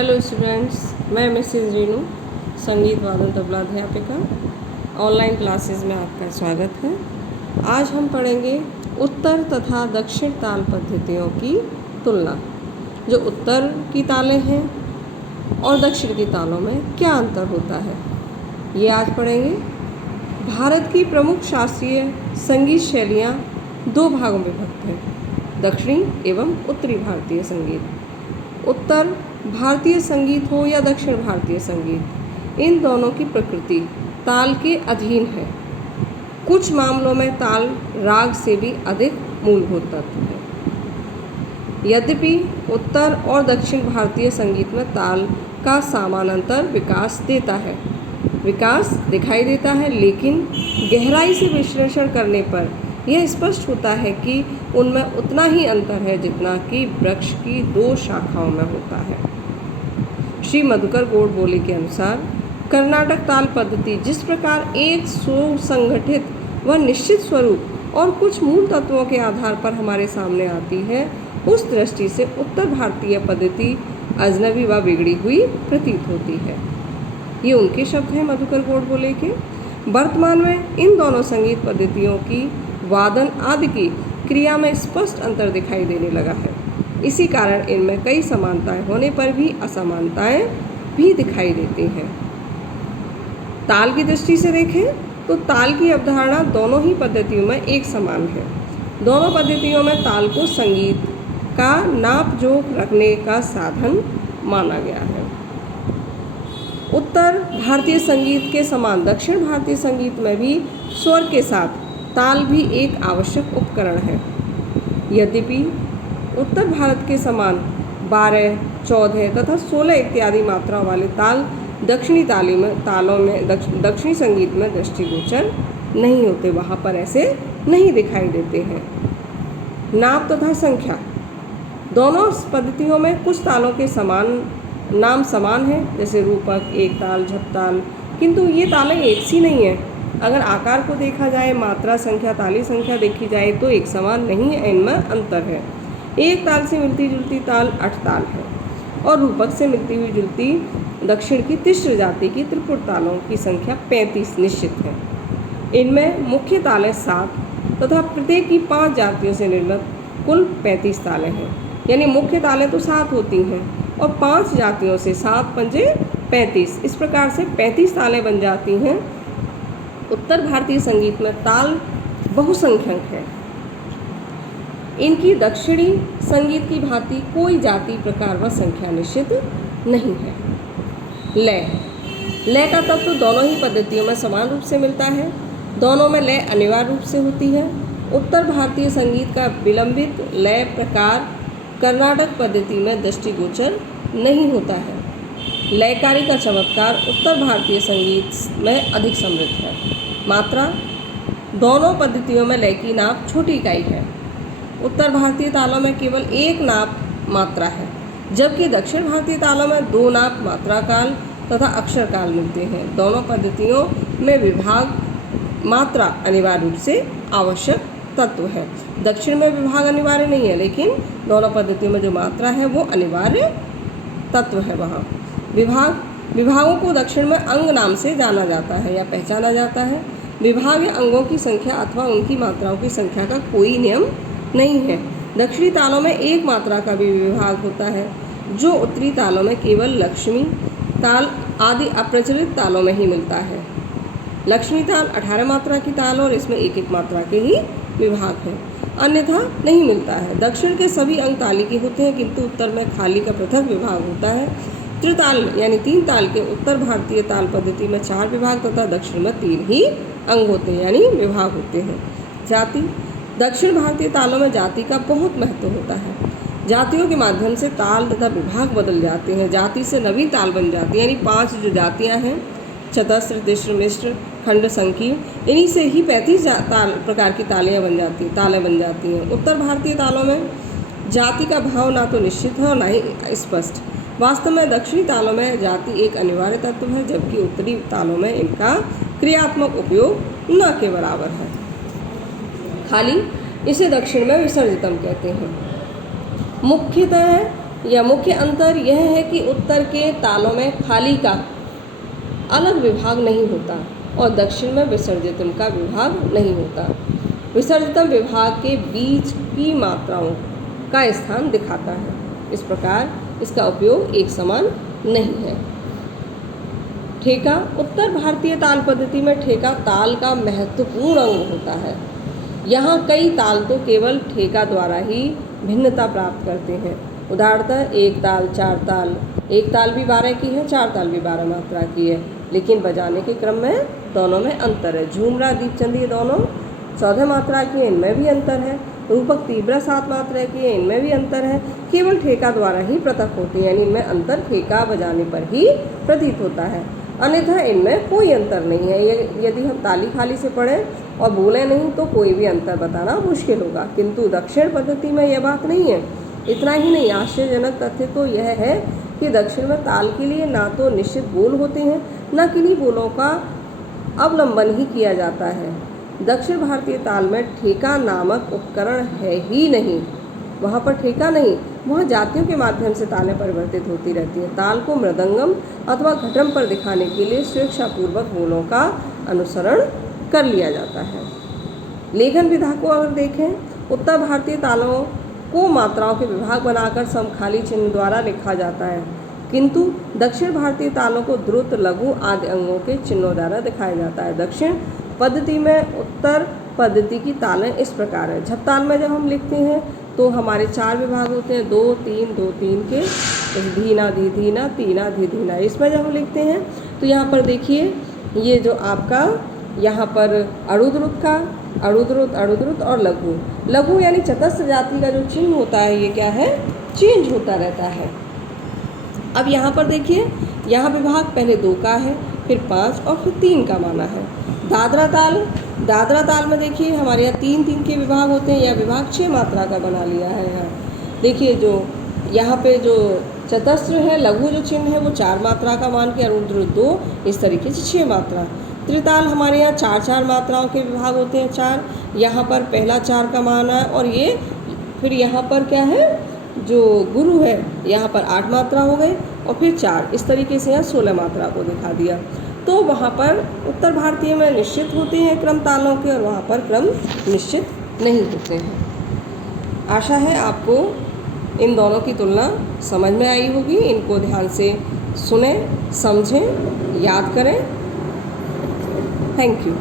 Hello students, मैं Mrs Renu, संगीत वादन तबला अध्यापिका। ऑनलाइन क्लासेस में आपका स्वागत है। आज हम पढ़ेंगे उत्तर तथा दक्षिण ताल पद्धतियों की तुलना। जो उत्तर की तालें हैं और दक्षिण की तालों में क्या अंतर होता है, ये आज पढ़ेंगे। भारत की प्रमुख शास्त्रीय संगीत शैलियाँ दो भागों में विभक्त हैं, दक्षिणी एवं उत्तरी भारतीय संगीत। उत्तर भारतीय संगीत हो या दक्षिण भारतीय संगीत, इन दोनों की प्रकृति ताल के अधीन है। कुछ मामलों में ताल राग से भी अधिक मूलभूत तत्व है। यद्यपि उत्तर और दक्षिण भारतीय संगीत में ताल का समानांतर विकास दिखाई देता है, लेकिन गहराई से विश्लेषण करने पर यह स्पष्ट होता है कि उनमें उतना ही अंतर है जितना कि वृक्ष की दो शाखाओं में होता है। श्री मधुकर गोडबोले के अनुसार कर्नाटक ताल पद्धति जिस प्रकार एक सुसंगठित व निश्चित स्वरूप और कुछ मूल तत्वों के आधार पर हमारे सामने आती है, उस दृष्टि से उत्तर भारतीय पद्धति अजनबी व बिगड़ी हुई प्रतीत होती है। ये उनके शब्द हैं मधुकर गोडबोले के। वर्तमान में इन दोनों संगीत पद्धतियों की वादन आदि की क्रिया में स्पष्ट अंतर दिखाई देने लगा है। इसी कारण इनमें कई समानताएं होने पर भी असमानताएं भी दिखाई देती हैं। ताल की दृष्टि से देखें तो ताल की अवधारणा दोनों ही पद्धतियों में एक समान है। दोनों पद्धतियों में ताल को संगीत का नाप जोख रखने का साधन माना गया है। उत्तर भारतीय संगीत के समान दक्षिण भारतीय संगीत में भी स्वर के साथ ताल भी एक आवश्यक उपकरण है। यद्यपि उत्तर भारत के समान 12, 14 तथा 16 इत्यादि मात्रा वाले ताल दक्षिणी दक्षिणी संगीत में दृष्टिगोचर नहीं होते, वहाँ पर ऐसे नहीं दिखाई देते हैं। नाम तथा संख्या दोनों पद्धतियों में कुछ तालों के नाम समान है, जैसे रूपक, एक ताल, झपताल, किंतु ये तालें एक सी नहीं है। अगर आकार को देखा जाए, मात्रा संख्या, ताली संख्या देखी जाए तो एक समान नहीं है, इनमें अंतर है। एक ताल से मिलती जुलती ताल 8 ताल है और रूपक से मिलती हुई जुलती दक्षिण की तिश्र जाति की त्रिपुट तालों की संख्या 35 निश्चित है। इनमें मुख्य तालें 7 तथा प्रत्येक की 5 जातियों से निर्मित कुल 35 तालें हैं। यानी मुख्य तालें तो 7 होती हैं और 5 जातियों से 7 पंजे 35, इस प्रकार से 35 तालें बन जाती हैं। उत्तर भारतीय संगीत में ताल बहुसंख्यक है। इनकी दक्षिणी संगीत की भांति कोई जाति, प्रकार व संख्या निश्चित नहीं है। लय का तत्व दोनों ही पद्धतियों में समान रूप से मिलता है। दोनों में लय अनिवार्य रूप से होती है। उत्तर भारतीय संगीत का विलंबित लय प्रकार कर्नाटक पद्धति में दृष्टिगोचर नहीं होता है। लयकारी का चमत्कार उत्तर भारतीय संगीत में अधिक समृद्ध है। मात्रा दोनों पद्धतियों में लय की नाप छोटी इकाई है। उत्तर भारतीय तालों में केवल एक नाप मात्रा है, जबकि दक्षिण भारतीय तालों में 2 नाप मात्रा काल तथा अक्षर काल मिलते हैं। दोनों पद्धतियों में विभाग मात्रा अनिवार्य रूप से आवश्यक तत्व है। दक्षिण में विभाग अनिवार्य नहीं है, लेकिन दोनों पद्धतियों में जो मात्रा है वो अनिवार्य तत्व है। वहाँ विभागों को दक्षिण में अंग नाम से जाना जाता है या पहचाना जाता है। विभाग या अंगों की संख्या अथवा उनकी मात्राओं की संख्या का कोई नियम नहीं है। दक्षिणी तालों में एक मात्रा का भी विभाग होता है, जो उत्तरी तालों में केवल लक्ष्मी ताल आदि अप्रचलित तालों में ही मिलता है। लक्ष्मी ताल 18 मात्रा की ताल और इसमें एक एक मात्रा के ही विभाग हैं, अन्यथा नहीं मिलता है। दक्षिण के सभी अंग ताली के होते हैं, किंतु उत्तर में खाली का पृथक विभाग होता है। त्रिताल यानी 3 ताल के उत्तर भारतीय ताल पद्धति में 4 विभाग तथा दक्षिण में 3 ही अंग होते हैं, यानी विभाग होते हैं। जाति दक्षिण भारतीय तालों में जाति का बहुत महत्व होता है। जातियों के माध्यम से ताल तथा विभाग बदल जाते हैं। जाति से नवीन ताल बन जाती है, यानी 5 जो जातियाँ हैं, चतस्र, तिश्र, मिश्र, खंड, संकीर्ण, इन्हीं से ही 35 प्रकार की तालें बन जाती हैं। उत्तर भारतीय तालों में जाति का भाव ना तो निश्चित है और ना ही स्पष्ट। वास्तव में दक्षिणी तालों में जाति एक अनिवार्य तत्व है, जबकि उत्तरी तालों में इनका क्रियात्मक उपयोग न के बराबर है। खाली इसे दक्षिण में विसर्जितम कहते हैं। मुख्यतः या मुख्य अंतर यह है कि उत्तर के तालों में खाली का अलग विभाग नहीं होता और दक्षिण में विसर्जितम का विभाग नहीं होता। विसर्जितम विभाग के बीच की मात्राओं का स्थान दिखाता है। इस प्रकार इसका उपयोग एक समान नहीं है। ठेका। उत्तर भारतीय ताल पद्धति में ठेका ताल का महत्वपूर्ण अंग होता है। यहाँ कई ताल तो केवल ठेका द्वारा ही भिन्नता प्राप्त करते हैं। उदाहरणतः एक ताल, चार ताल, एक ताल भी 12 की है, चार ताल भी 12 मात्रा की है, लेकिन बजाने के क्रम में दोनों में अंतर है। झूमरा, दीपचंद ये दोनों 14 मात्रा की है, इनमें भी अंतर है। रूपक, तीव्रा 7 मात्रा की है, इनमें भी अंतर है। केवल ठेका द्वारा ही पृथक होती है, यानी इनमें अंतर ठेका बजाने पर ही प्रतीत होता है, अन्यथा इनमें कोई अंतर नहीं है। यदि हम ताली खाली से पढ़ें और बोलें नहीं तो कोई भी अंतर बताना मुश्किल होगा, किंतु दक्षिण पद्धति में यह बात नहीं है। इतना ही नहीं, आश्चर्यजनक तथ्य तो यह है कि दक्षिण में ताल के लिए ना तो निश्चित बोल होते हैं, न किन्हीं बोलों का अवलंबन ही किया जाता है। दक्षिण भारतीय ताल में ठेका नामक उपकरण है ही नहीं। वहाँ पर ठेका नहीं, वहाँ जातियों के माध्यम से तालें परिवर्तित होती रहती हैं। ताल को मृदंगम अथवा घटम पर दिखाने के लिए स्वेच्छापूर्वक बोलों का अनुसरण कर लिया जाता है। लेखन विधा को अगर देखें, उत्तर भारतीय तालों को मात्राओं के विभाग बनाकर समखाली चिन्ह द्वारा लिखा जाता है, किंतु दक्षिण भारतीय तालों को द्रुत, लघु आदि अंगों के चिन्हों द्वारा दिखाया जाता है। दक्षिण पद्धति में उत्तर पद्धति की तालें इस प्रकार है। झप ताल में जब हम लिखते हैं तो हमारे 4 विभाग होते हैं, 2 3 2 3 के, धीना धी धीना, तीना धी धीना। इसमें जब हम लिखते हैं तो यहाँ पर देखिए, ये जो आपका यहाँ पर अरुद्रुत का अरुद्रुत और लघु, लघु यानी चतस्र जाति का जो चिन्ह होता है, ये क्या है, चेंज होता रहता है। अब यहाँ पर देखिए, यहाँ विभाग पहले 2 का है, फिर 5 और फिर 3 का माना है। दादरा ताल में देखिए हमारे यहाँ 3 के विभाग होते हैं, या विभाग 6 मात्रा का बना लिया है। यहाँ देखिए, जो यहाँ पे जो चतस्र है, लघु जो चिन्ह है वो 4 मात्रा का मान के, अरुद्रुत 2, इस तरीके से 6 मात्रा। त्रिताल हमारे यहाँ 4 मात्राओं के विभाग होते हैं, 4। यहाँ पर पहला 4 का मान है, और ये फिर यहाँ पर क्या है, जो गुरु है, यहाँ पर 8 मात्रा हो गई, और फिर 4, इस तरीके से यहाँ 16 मात्रा को दिखा दिया। तो वहाँ पर उत्तर भारतीय में निश्चित होते हैं क्रम तालों के, और वहाँ पर क्रम निश्चित नहीं होते हैं। आशा है आपको इन दोनों की तुलना समझ में आई होगी। इनको ध्यान से सुने, समझें, याद करें। Thank you.